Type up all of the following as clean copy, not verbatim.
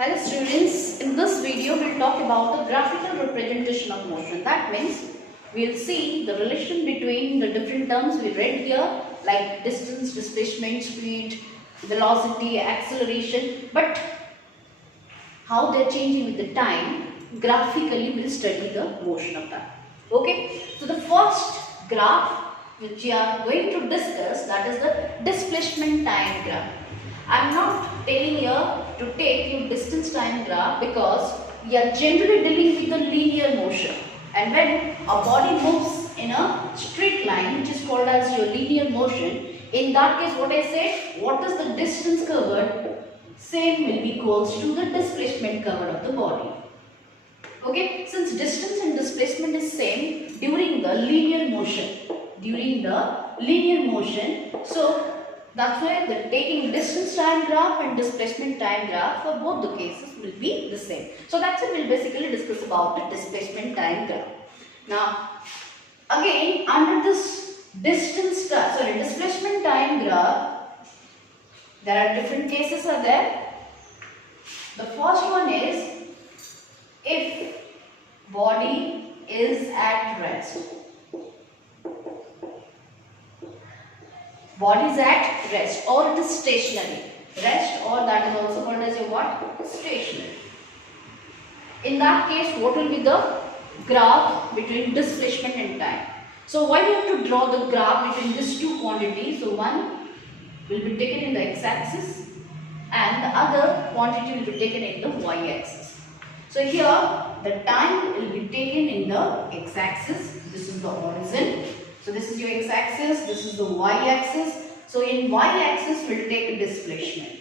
Hello students, in this video we will talk about the graphical representation of motion. That means we will see the relation between the different terms we read here like distance, displacement, speed, velocity, acceleration, but how they are changing with the time. Graphically we will study the motion of that. Okay, so the first graph which we are going to discuss, that is the displacement time graph. I am not telling here to take you distance time graph because we are generally dealing with the linear motion, and when a body moves in a straight line which is called as your linear motion, in that case what I said, what is the distance covered, same will be equals to the displacement covered of the body. Okay, since distance and displacement is same during the linear motion, so that's why the taking distance time graph and displacement time graph for both the cases will be the same. So that's it, we'll basically discuss about the displacement time graph. Now again, under this displacement time graph, there are different cases are there. The first one is if body is at rest. Body is at rest or it is stationary. Rest, or that is also called as a what? Stationary. In that case, what will be the graph between displacement and time? So why we have to draw the graph between these two quantities? So one will be taken in the x-axis and the other quantity will be taken in the y-axis. So here the time will be taken in the x-axis. This is the horizon. So this is your x-axis, this is the y-axis. So in y-axis we will take a displacement.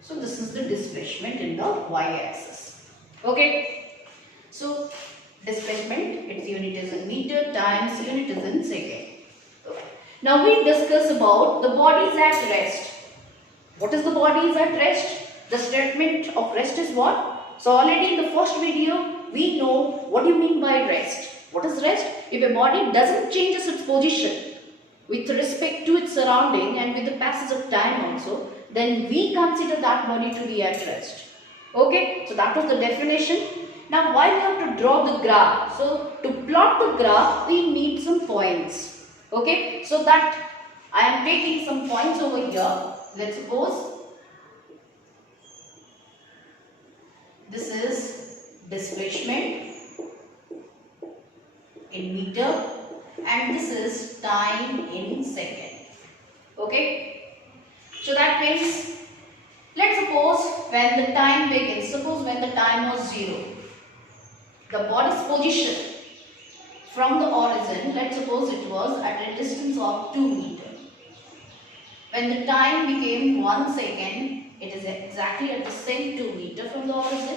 So this is the displacement in the y-axis. Okay. So displacement, its unit is in meter, times unit is in second. Okay. Now we discuss about the body is at rest. What is the body is at rest? The statement of rest is what? So already in the first video we know what do you mean by rest. What is rest? If a body doesn't change its position with respect to its surrounding and with the passage of time also, then we consider that body to be at rest. Okay, so that was the definition. Now why we have to draw the graph? So to plot the graph we need some points. Okay, so that I am taking some points over here. Let's suppose this is displacement in meter and this is time in second. Okay, so that means let's suppose when the time begins, suppose when the time was 0, the body's position from the horizon, let's suppose it was at a distance of 2 meters. When the time became 1 second, it is exactly at the same 2 meters from the horizon.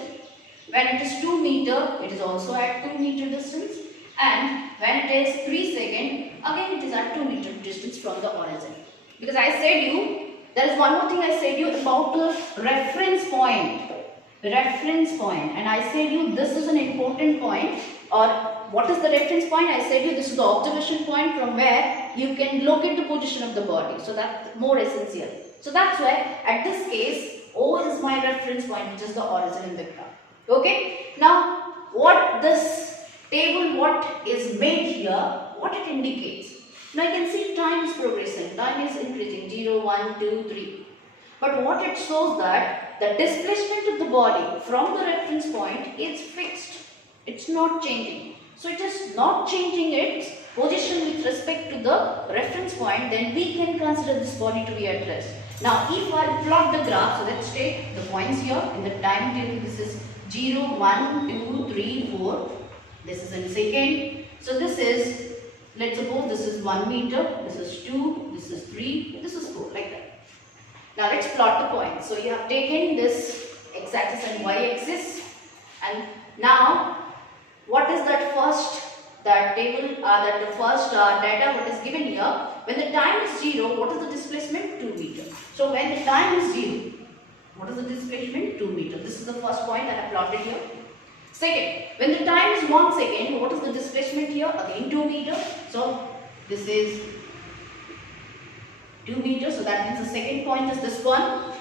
When it is 2 meters, it is also at 2 meter distance. And when it is 3 seconds, again it is at 2 meter distance from the horizon. Because I said you, there is one more thing I said you about the reference point. And I said you this is an important point. Or what is the reference point? I said you this is the observation point from where you can locate the position of the body. So that's more essential. So that's why at this case O is my reference point, which is the horizon in the graph. Okay. Now what this table what is made here, what it indicates. Now you can see time is progressing, time is increasing 0, 1, 2, 3. But what it shows that the displacement of the body from the reference point is fixed. It's not changing. So it is not changing its position with respect to the reference point, then we can consider this body to be at rest. Now if I plot the graph, so let's take the points here in the time table. This is 0, 1, 2, 3, 4. This is in second. So this is, let's suppose this is 1 meter, this is 2, this is 3, this is 4, like that. Now let's plot the points. So you have taken this x-axis and y-axis, and now what is that first, that table, that the first data what is given here? When the time is 0, what is the displacement? 2 meter. So when the time is 0, what is the displacement? 2 meter. This is the first point I have plotted here. Second, when the time is 1 second, what is the displacement here? Again 2 meter. So this is 2 meters. So that means the second point is this one.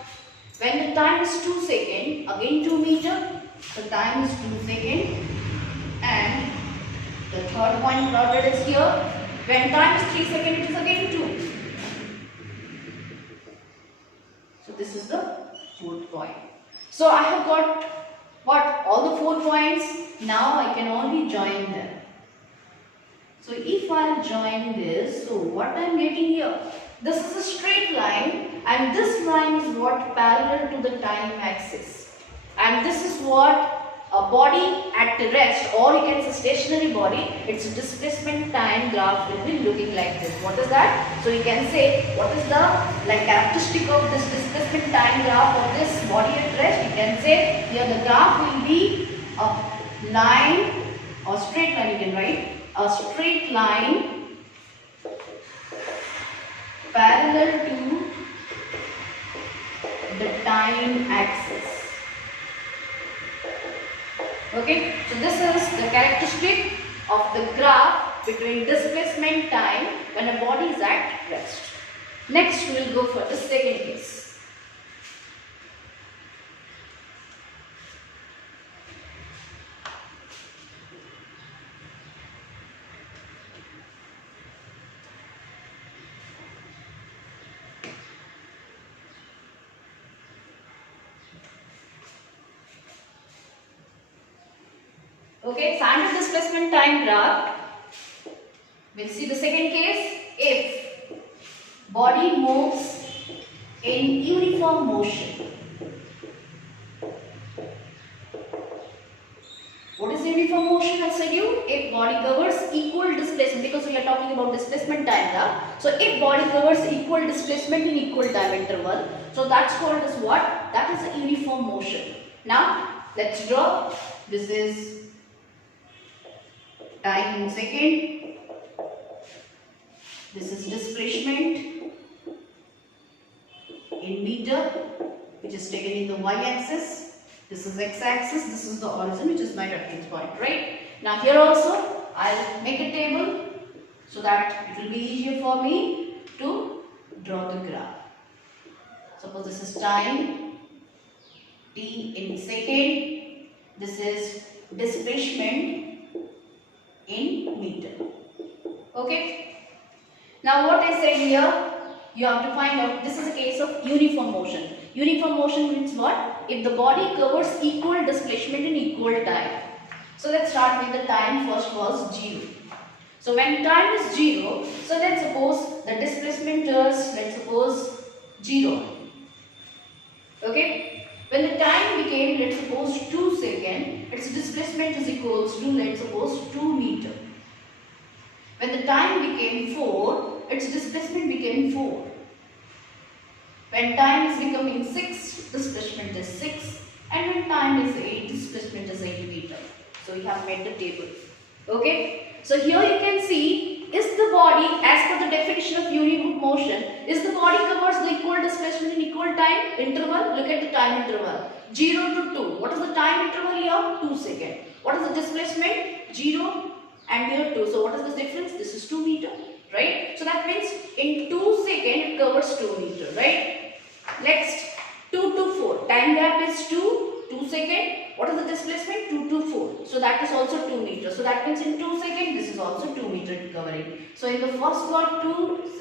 When the time is 2 seconds, again 2 meter. The time is 2 seconds. And the third point plotted is here. When time is 3 seconds, it is again 2. So this is the fourth point. So I have got what? All the 4 points. Now I can only join them. So if I join this, so what I am getting here? This is a straight line, and this line is what? Parallel to the time axis. And this is what? A body at rest, or you can say stationary body, its displacement time graph will be looking like this. What is that? So you can say, what is the characteristic of this displacement time graph of this body at rest? You can say here the graph will be a line or straight line, you can write a straight line parallel to the time axis. Okay, so this is the characteristic of the graph between displacement time when a body is at rest. Next, we will go for the second case. Okay, standard displacement time graph. We'll see the second case. If body moves in uniform motion. What is uniform motion? I said you, if body covers equal displacement, because we are talking about displacement time graph. So if body covers equal displacement in equal time interval, so that's called as what? That is a uniform motion. Now let's draw. This is time in second. This is displacement in meter, which is taken in the y-axis. This is x-axis. This is the origin, which is my reference point, right? Now here also, I'll make a table so that it will be easier for me to draw the graph. Suppose this is time t in second. This is displacement in meter. Okay. Now what I said here, you have to find out, this is a case of uniform motion. Uniform motion means what? If the body covers equal displacement in equal time. So let's start with the time. First was 0. So when time is 0, so let's suppose the displacement is, let's suppose 0. Okay. When the time became, let's suppose 2 seconds, its displacement is equals to, let's suppose 2 meter. When the time became 4, its displacement became 4. When time is becoming 6, displacement is 6. And when time is 8, displacement is 8 meter. So we have made the table. Okay. So here you can see, is the body, as per the definition of uniform motion, is the body covers the equal displacement in equal time interval? Look at the time interval. 0 to 2. What is the time interval here? 2 seconds. What is the displacement? 0 and here 2. So what is the difference? This is 2 meter. Right? So that means in 2 seconds it covers 2 meter. Right? Next, 2 to 4. Time gap is 2 seconds. What is the displacement? 2 to 4. So that is also 2 meters. So that means in 2 seconds, this is also 2 meter covering. So in the first plot,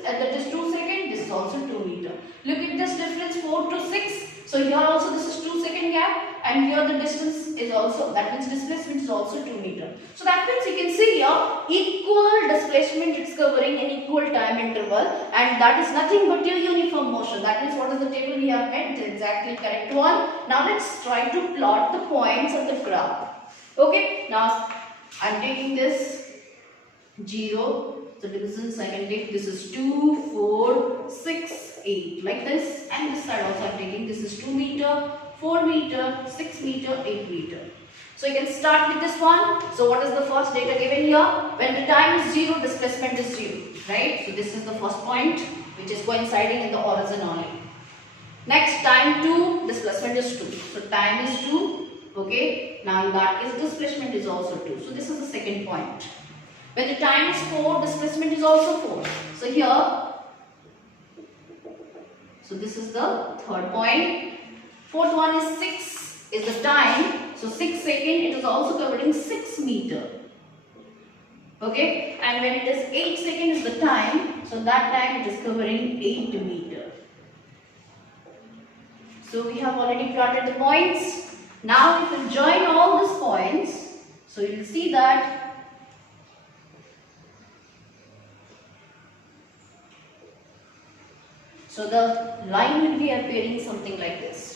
that is 2 seconds, this is also 2 meter. Look at this difference, 4 to 6. So here also this is 2 second gap, and here the distance is also, that means displacement is also 2 meter. So that means you can see here, equal displacement it's covering in equal time interval, and that is nothing but your uniform motion. That means what is the table we have made? The exactly correct one. Now let's try to plot the points of the graph. Okay, now I am taking this 0. So distance I can take, this is 2, 4, 6, 8 like this, and this side also I am taking, this is 2 meter, 4 meter, 6 meter, 8 meter. So you can start with this one. So what is the first data given here? When the time is 0, displacement is 0, right? So this is the first point which is coinciding in the origin only. Next, time 2, displacement is 2. So time is 2, okay. Now in that case displacement is also 2. So this is the second point. When the time is 4, displacement is also 4. So here, so this is the third point. Fourth one is 6 is the time. So 6 seconds, it is also covering 6 meter. Okay, and when it is 8 seconds is the time, so that time it is covering 8 meter. So we have already plotted the points. Now if you join all these points, so you will see that so the line will be appearing something like this.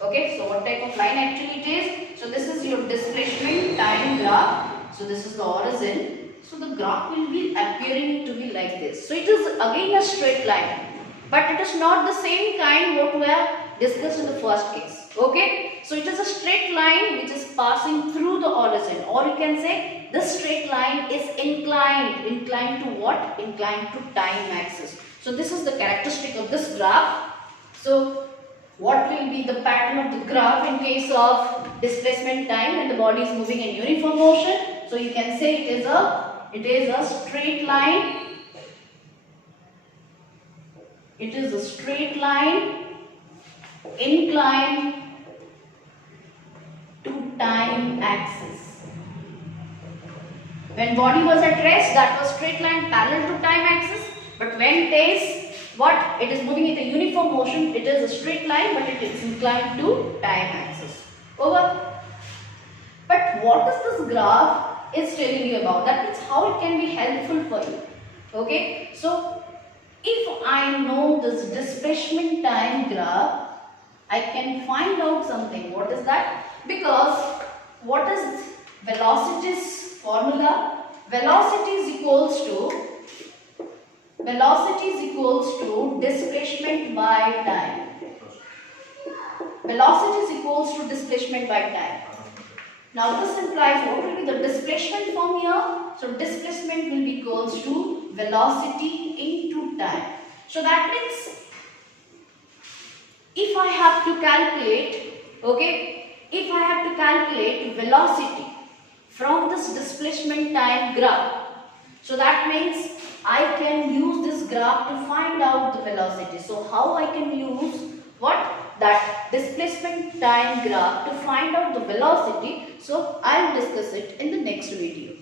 Okay, so what type of line actually it is? So this is your displacement time graph. So this is the origin. So the graph will be appearing to be like this. So it is again a straight line, but it is not the same kind what we have discussed in the first case. Okay, so it is a straight line which is passing through the origin, or you can say this straight line is inclined. Inclined to what? Inclined to time axis. So this is the characteristic of this graph. So what will be the pattern of the graph in case of displacement time when the body is moving in uniform motion? So you can say it is a straight line. It is a straight line inclined to time axis. When body was at rest, that was straight line parallel to time axis. But when it is what? It is moving in a uniform motion. It is a straight line, but it is inclined to time axis. Over. But what is this graph is telling you about? That means how it can be helpful for you. Okay. So if I know this displacement time graph, I can find out something. What is that? Because what is velocity's formula? Velocity is equals to displacement by time. Velocity is equals to displacement by time. Now this implies what will be the displacement from here? So displacement will be equals to velocity into time. So that means if I have to calculate, okay, if I have to calculate velocity from this displacement time graph, so that means I can use this graph to find out the velocity. So how I can use what? That displacement time graph to find out the velocity. So I will discuss it in the next video.